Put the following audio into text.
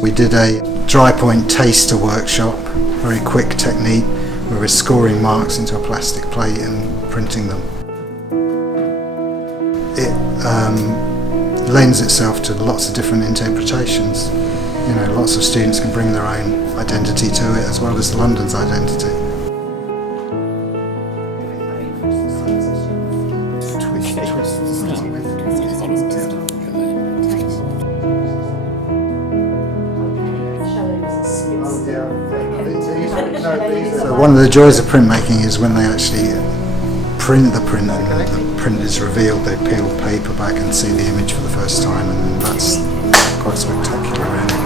We did a drypoint taster workshop, very quick technique, where we're scoring marks into a plastic plate and printing them. It lends itself to lots of different interpretations. You know, lots of students can bring their own identity to it as well as London's identity. So one of the joys of printmaking is when they actually print the print and the print is revealed, they peel paper back and see the image for the first time, and that's quite spectacular really.